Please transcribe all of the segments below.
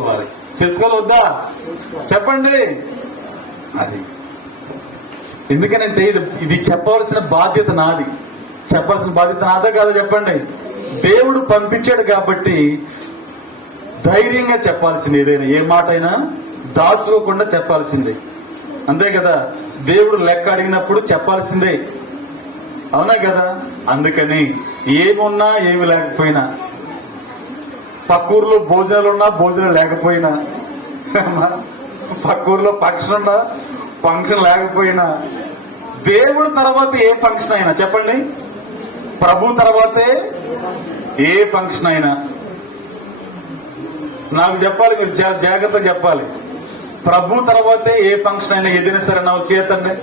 చేసుకోవాలి వద్దా చెప్పండి. అది ఎందుకనంటే ఇది చెప్పవలసిన బాధ్యత నాది. చెప్పాల్సిన బాధ్యత నాదే కాదా చెప్పండి. దేవుడు పంపించాడు కాబట్టి ధైర్యంగా చెప్పాల్సింది. ఏదైనా ఏ మాట అయినా దాచుకోకుండా చెప్పాల్సిందే, అంతే కదా. దేవుడు లెక్క అడిగినప్పుడు చెప్పాల్సిందే, అవునా కదా. అందుకని ఏమున్నా ఏమి లేకపోయినా, పక్కూరులో భోజనాలు ఉన్నా భోజనం లేకపోయినా, పక్కూరులో ఫంక్షన్ ఉన్నా ఫంక్షన్ లేకపోయినా, దేవుడు తర్వాత ఏ ఫంక్షన్ అయినా చెప్పండి, ప్రభు తర్వాతే ఏ ఫంక్షన్ అయినా నాకు చెప్పాలి, మీరు జాగ్రత్తగా చెప్పాలి. ప్రభు తర్వాతే ఏ ఫంక్షన్ అయినా ఏదైనా సరే నాకు చేతండి.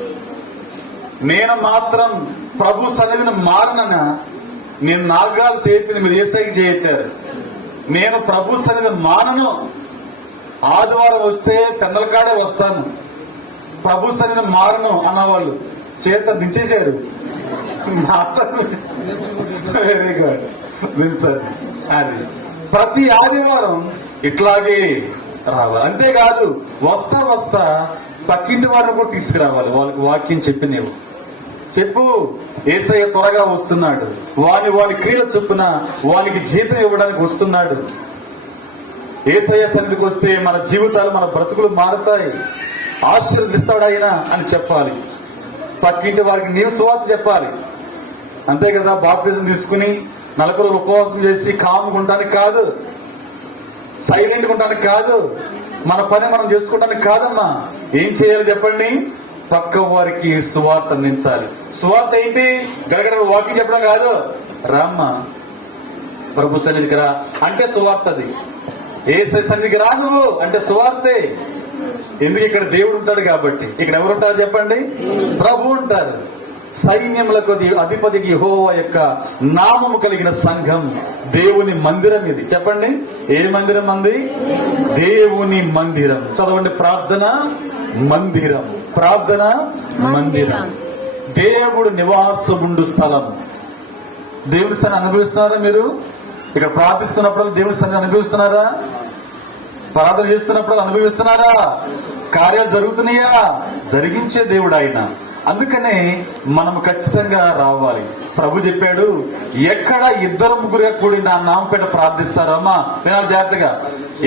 నేను మాత్రం ప్రభు సన్నిధిని మారిన నేను నాగాలు చేతిని మీరు ఏసైకి చేయతారు. నేను ప్రభు సన్నిధిని మానను. ఆదివారం వస్తే పెందలకాడే వస్తాను, ప్రభు సన్నిధిని మారను అన్నవాళ్ళు చేత దించేశారు. Very good దించండి. అది ప్రతి ఆదివారం ఇట్లాగే రావాలి. అంతేకాదు వస్తా వస్తా పక్కింటి వారిని కూడా తీసుకురావాలి. వాళ్ళకి వాక్యం చెప్పినేవు చెప్పు. యేసయ్య త్వరగా వస్తున్నాడు. వాని క్రీడ చొప్పున వానికి జీతం ఇవ్వడానికి వస్తున్నాడు. యేసయ్య సన్నిధికి వస్తే మన జీవితాలు మన బ్రతుకులు మారుతాయి, ఆశీర్వదిస్తాడు ఆయన అని చెప్పాలి. పక్కింటి వారికి నీవు సువార్త చెప్పాలి, అంతే కదా. బాప్తిజం తీసుకుని 40 రోజులు ఉపవాసం చేసి కాముగా ఉండడానికి కాదు, సైలెంట్గా ఉండడానికి కాదు, మన పని మనం చేసుకుంటానికి కాదమ్మా. ఏం చేయాలి చెప్పండి, పక్క వారికి సువార్త అందించాలి. సువార్త ఏంటి, గడగడ వాకింగ్ చెప్పడం కాదు. రామ్మా ప్రభు సన్నిధికి రా అంటే సువార్త. అది ఏ సన్నిధికి రా నువ్వు అంటే సువార్తే. ఎందుకు, ఇక్కడ దేవుడు ఉంటాడు కాబట్టి. ఇక్కడ ఎవరు ఉంటారు చెప్పండి, ప్రభు ఉంటారు. సైన్యములకు అధిపతికి యెహోవా యొక్క నామము కలిగిన సంఘం, దేవుని మందిరం ఇది. చెప్పండి, ఏ మందిరం అంది, దేవుని మందిరం. చదవండి, ప్రార్థన మందిరం, ప్రార్థన మందిరం. దేవుడు నివాసముండు స్థలం. దేవుడి సన్ని అనుభవిస్తున్నారా మీరు? ఇక్కడ ప్రార్థిస్తున్నప్పుడు దేవుడి సన్ని అనుభవిస్తున్నారా? ప్రార్థన చేస్తున్నప్పుడు అనుభవిస్తున్నారా? కార్యాలు జరుగుతున్నాయా? జరిగించే దేవుడు ఆయన. అందుకనే మనం ఖచ్చితంగా రావాలి. ప్రభు చెప్పాడు, ఎక్కడ 2-3 కూడి నా నామం పేట ప్రార్థిస్తారో. అమ్మా వినాలి జాగ్రత్తగా,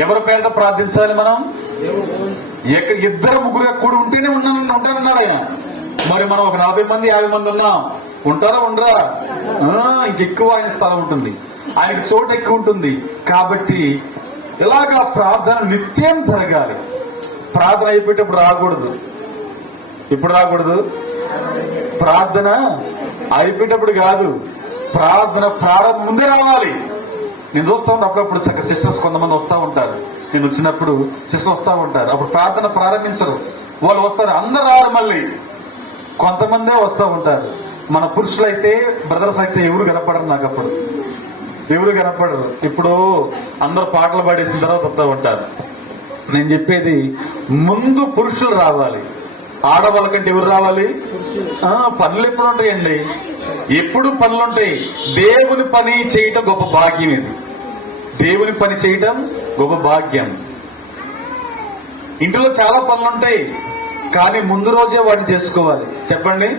ఎవరి పేట ప్రార్థించాలి మనం? ఎక్కడ 2-3 కూడి ఉంటేనే ఉంటారన్నాడు ఆయన. మరి మనం ఒక 40 మంది 50 మంది ఉన్నాం, ఉంటారా ఉండరా? ఇంకెక్కువ ఆయన స్థలం ఉంటుంది, ఆయనకి చోటు ఎక్కువ ఉంటుంది. కాబట్టి ఇలాగా ప్రార్థన నిత్యం జరగాలి. ప్రార్థన అయిపోయేటప్పుడు రాకూడదు. ఇప్పుడు రాకూడదు, ప్రార్థన అయిపోయేటప్పుడు కాదు, ప్రార్థన ప్రారంభం ముందే రావాలి. నేను చూస్తా ఉంటాను అప్పుడప్పుడు చక్కగా సిస్టర్స్ కొంతమంది వస్తూ ఉంటారు. నేను వచ్చినప్పుడు సిస్టర్ వస్తూ ఉంటారు, అప్పుడు ప్రార్థన ప్రారంభించరు. వాళ్ళు వస్తారు, అందరు రారు, మళ్ళీ కొంతమందే వస్తూ ఉంటారు. మన పురుషులైతే బ్రదర్స్ అయితే ఎవరు కనపడరు, నాకు అప్పుడు ఎవరు కనపడరు. ఇప్పుడు అందరు పాటలు పాడేసిన తర్వాత వస్తూ ఉంటారు. నేను చెప్పేది, ముందు పురుషులు రావాలి. ఆడవాళ్ళ కంటే ఎవరు రావాలి? పనులు ఎప్పుడు ఉంటాయండి, ఎప్పుడు పనులుంటాయి. దేవుని పని చేయటం గొప్ప భాగ్యం. ఇది దేవుని పని చేయటం గొప్ప భాగ్యం. ఇంట్లో చాలా పనులుంటాయి, కానీ ముందు రోజే వాటిని చేసుకోవాలి. చెప్పండి,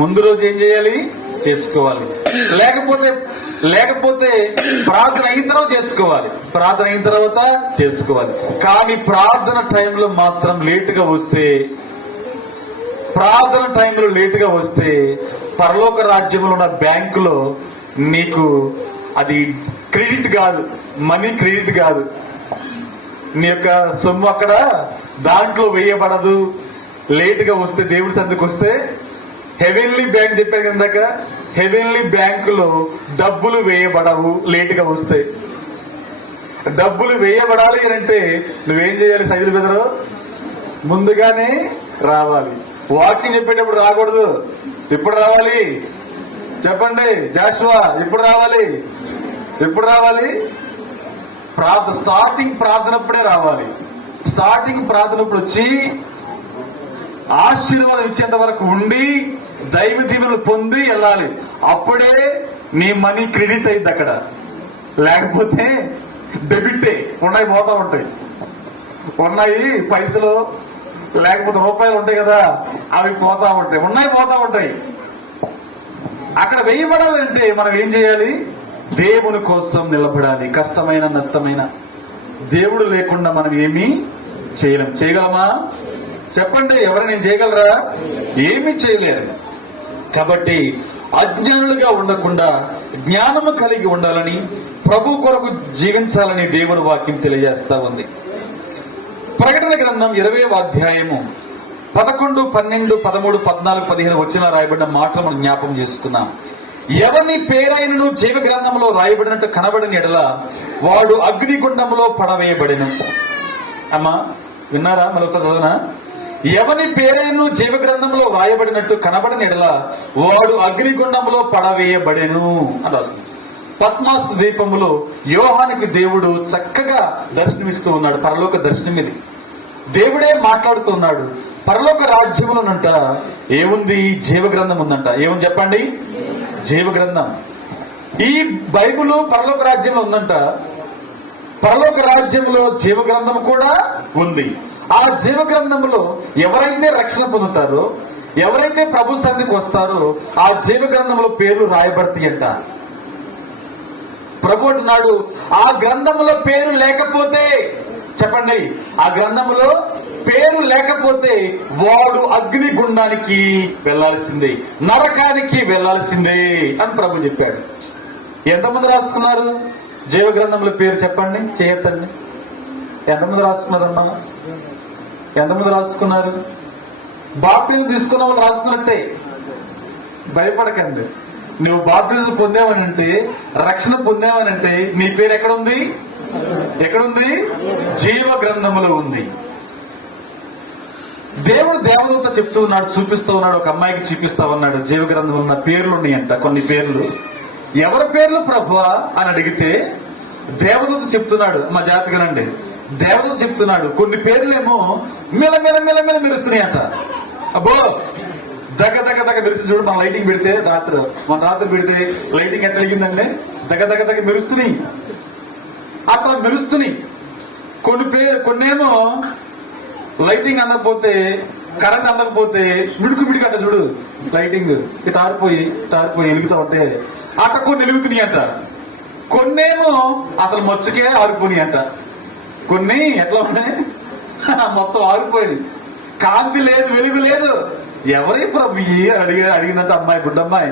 ముందు రోజు ఏం చేయాలి? చేసుకోవాలి. లేకపోతే ప్రార్థన అయిన తర్వాత చేసుకోవాలి. ప్రార్థన అయిన తర్వాత చేసుకోవాలి. కానీ ప్రార్థన టైంలో మాత్రం లేటుగా వస్తే పరలోక రాజ్యంలో ఉన్న బ్యాంకులో నీకు అది క్రెడిట్ కాదు, మనీ క్రెడిట్ కాదు. నీ యొక్క సొమ్ము అక్కడ దాంట్లో వేయబడదు. లేటుగా వస్తే, దేవుడి సన్నిధికి వస్తే హెవెన్లీ బ్యాంక్ చెప్పాను కిందాక, హెవెన్లీ బ్యాంకులో డబ్బులు వేయబడవు. లేటుగా వస్తే డబ్బులు వేయబడాలి అంటే నువ్వేం చేయాలి? సైజులు బెదరు ముందుగానే రావాలి. వాకింగ్ చెప్పేటప్పుడు రాకూడదు. ఎప్పుడు రావాలి చెప్పండి జాషువా? ఎప్పుడు రావాలి? స్టార్టింగ్ ప్రార్థనప్పుడే రావాలి. స్టార్టింగ్ ప్రార్థనప్పుడు వచ్చి ఆశీర్వాదం ఇచ్చేంత వరకు ఉండి దైవ దీవెనలు పొంది వెళ్ళాలి. అప్పుడే నీ మనీ క్రెడిట్ అయింది అక్కడ. లేకపోతే డెబిటే. ఉన్నాయి పోతా ఉంటాయి, ఉన్నాయి పైసలు లేకపోతే రూపాయలు ఉంటాయి కదా, అవి పోతా ఉంటాయి, ఉన్నాయి పోతా ఉంటాయి. అక్కడ వేయబడాలంటే మనం ఏం చేయాలి? దేవుని కోసం నిలబడాలి. కష్టమైన నష్టమైన దేవుడు లేకుండా మనం ఏమీ చేయలేం. చేయగలమా? చెప్పండి, ఎవరైనా నేను చేయగలరా? ఏమీ చేయలేరు. కాబట్టి అజ్ఞానులుగా ఉండకుండా జ్ఞానము కలిగి ఉండాలని, ప్రభు కొరకు జీవించాలని దేవుని వాక్యం తెలియజేస్తా ఉంది. ప్రకటన గ్రంథం 20వ అధ్యాయము 11, 12, 13, 14, 15 వచ్చిన రాయబడిన మాటలు మనం జ్ఞాపకం చేసుకున్నాం. ఎవరిని పేరైనను జీవ గ్రంథంలో రాయబడినట్టు కనబడిన ఎడల వాడు అగ్నిగుండంలో పడవేయబడిన. అమ్మా విన్నారా? మరోసారి చదవనా? ఎవని పేరైనను జీవ గ్రంథంలో రాయబడినట్టు కనబడిన ఎడల వాడు అగ్నిగుండంలో పడవేయబడెను అని రాస్తుంది. పద్మాస్ ద్వీపములో యోహానికి దేవుడు చక్కగా దర్శనమిస్తూ ఉన్నాడు. పరలోక దర్శనం ఇది. దేవుడే మాట్లాడుతున్నాడు. పరలోక రాజ్యములోనంట ఏముంది? జీవ గ్రంథం ఉందంట. ఏముంది చెప్పండి? జీవ గ్రంథం. ఈ బైబిల్ పరలోక రాజ్యంలో ఉందంట. పరలోక రాజ్యంలో జీవ గ్రంథం కూడా ఉంది. ఆ జీవ గ్రంథంలో ఎవరైతే రక్షణ పొందుతారో, ఎవరైతే ప్రభు సన్నిధికి వస్తారో ఆ జీవ గ్రంథంలో పేర్లు రాయబడతాయంట. ప్రభు అంటున్నాడు, ఆ గ్రంథంలో పేరు లేకపోతే, చెప్పండి, ఆ గ్రంథంలో పేరు లేకపోతే వాడు అగ్ని గుండానికి వెళ్లాల్సిందే, నరకానికి వెళ్లాల్సిందే అని ప్రభు చెప్పాడు. ఎంతమంది రాసుకున్నారు జీవ గ్రంథంలో పేరు? చెప్పండి, చేయొద్దండి. ఎంతమంది రాసుకున్నారమ్మా? ఎంతమంది రాసుకున్నారు? బాప్టిజం తీసుకున్న వాళ్ళు రాసుకున్నట్టే. భయపడకండి. నువ్వు బాప్టిజం పొందావనంటే, రక్షణ పొందావనంటే నీ పేరు ఎక్కడుంది? ఎక్కడుంది? జీవ గ్రంథములో ఉంది. దేవుడు దేవదూత చెప్తూ ఉన్నాడు, చూపిస్తూ ఉన్నాడు. ఒక అమ్మాయికి చూపిస్తా ఉన్నాడు, జీవ గ్రంథంలో ఉన్న పేర్లు ఉన్నాయంట. కొన్ని పేర్లు. ఎవరి పేర్లు ప్రభువా అని అడిగితే దేవదూత చెప్తున్నాడు. మా జాతికనండి, దేవదూత చెప్తున్నాడు కొన్ని పేర్లేమో మెల మెల మెల మెల మెరుస్తున్నాయంట. అబ్బో, దగ్గ దగ్గ దగ్గ మెరుస్తు. చూడు, మన లైటింగ్ పెడితే మన రాత్రి పెడితే లైటింగ్ ఎట్లా అడిగిందండి? దగ్గ దగ్గ దగ్గ మెరుస్తున్నాయి. అట్లా మెరుస్తున్నాయి. కొన్నేమో లైటింగ్ అందకపోతే, కరెంట్ అందకపోతే మిడుకు మిడికి అంట. చూడు, లైటింగ్ ఇటు ఆరిపోయి వెలుగుతా ఉంటే అట్ట కొన్ని వెలుగుతున్నాయి అంట. కొన్నేమో అసలు మచ్చుకే ఆరిపోయి అంట. కొన్ని ఎట్లా ఉన్నాయి? మొత్తం ఆరిపోయింది, కాంతి లేదు, వెలుగు లేదు. ఎవరి ప్రభు అడిగిందంట అమ్మాయి, బుడ్డమ్మాయి.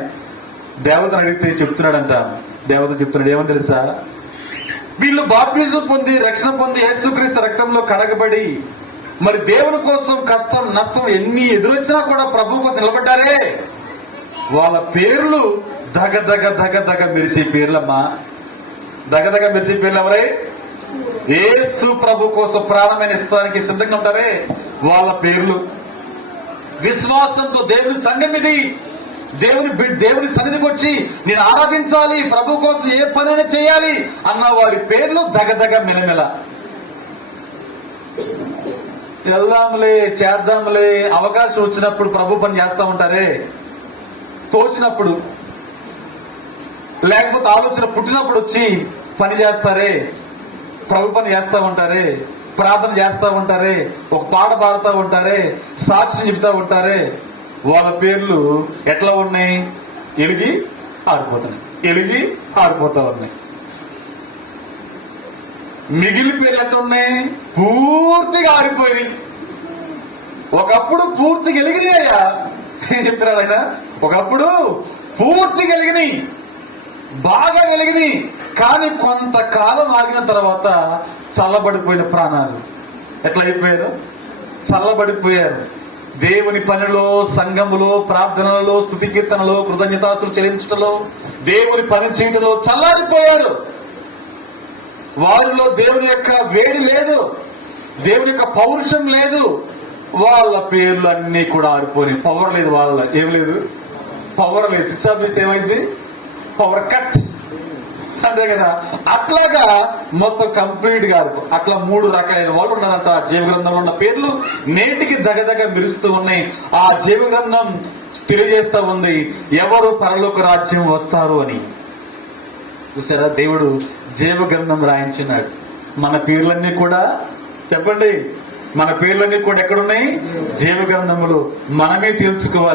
దేవతను అడిగితే చెప్తున్నాడంట. దేవత చెప్తున్నాడు ఏమని తెలుసా? వీళ్ళు బాప్టిజం పొంది రక్షణ పొంది యేసుక్రీస్తు రక్తంలో కడగబడి మరి దేవుని కోసం కష్టం నష్టం ఎన్ని ఎదురొచ్చినా కూడా ప్రభు కోసం నిలబడ్డారే, వాళ్ళ పేర్లు దగ దగ దగ దగ మెరిసే పేర్లమ్మా. దగ దగ మెరిసే పేర్లు ఎవరై? యేసు ప్రభు కోసం ప్రాణమైన ఇస్తానికి సిద్ధంగా ఉంటారే వాళ్ళ పేర్లు. విశ్వాసంతో దేవుని సంఘం ఇది. దేవుని సన్నిధికి వచ్చి నేను ఆరాధించాలి, ప్రభు కోసం ఏ పనైనా చేయాలి అన్న వారి పేర్లు దగదగ మెలమెల. వెళ్దాంలే, చేద్దాంలే, అవకాశం వచ్చినప్పుడు ప్రభు పని చేస్తా ఉంటారే, తోచినప్పుడు లేకపోతే ఆలోచన పుట్టినప్పుడు వచ్చి పని చేస్తారే, ప్రభు పని చేస్తా ఉంటారే, ప్రార్థన చేస్తా ఉంటారే, ఒక పాట పాడుతూ ఉంటారే, సాక్షి చెబుతా ఉంటారే. వాళ్ళ పేర్లు ఎట్లా ఉన్నాయి? ఎలిగి ఆరిపోతున్నాయి, ఎలిగి ఆరిపోతా ఉన్నాయి. మిగిలి పేరు ఎట్లా ఉన్నాయి? పూర్తిగా ఆరిపోయినాయి. ఒకప్పుడు పూర్తిగా ఎలిగినాయా? ఏం చెప్తున్నాడు ఆయన? ఒకప్పుడు పూర్తిగా ఎలిగినాయి, బాగా వెలిగినాయి. కానీ కొంతకాలం ఆగిన తర్వాత చల్లబడిపోయిన ప్రాణాలు ఎట్లా అయిపోయారు? చల్లబడిపోయారు. దేవుని పనిలో, సంఘములో, ప్రార్థనలలో, స్తుతి కీర్తనలో, కృతజ్ఞతాస్తులు చెల్లించడంలో, దేవుని పని చేయటంలో చల్లారిపోయారు. వారిలో దేవుని యొక్క వేడి లేదు, దేవుని యొక్క పౌరుషం లేదు. వాళ్ళ పేర్లు అన్ని కూడా ఆరిపోయినాయి. పవర్ లేదు, వాళ్ళ ఏం లేదు, పవర్ లేదు. స్విచ్ ఆఫ్ చేస్తే ఏమైంది? Power cut. అంతే కదా. అట్లాగా మొత్తం కంప్లీట్ గా అట్లా 3 రకాలైన వాళ్ళు ఉన్నారంట. ఆ జీవ గ్రంథంలో ఉన్న పేర్లు నేటికి దగదగ మెరుస్తూ ఉన్నాయి. ఆ జీవ గ్రంథం తెలియజేస్తా ఉంది ఎవరు పరలోక రాజ్యం వస్తారు అని. చూసారా, దేవుడు జీవ గ్రంథం రాయించున్నాడు. మన పేర్లన్నీ కూడా చెప్పండి, మన పేర్లన్నీ కూడా ఎక్కడున్నాయి? జీవ గ్రంథములు. మనమే తెలుసుకోవాలి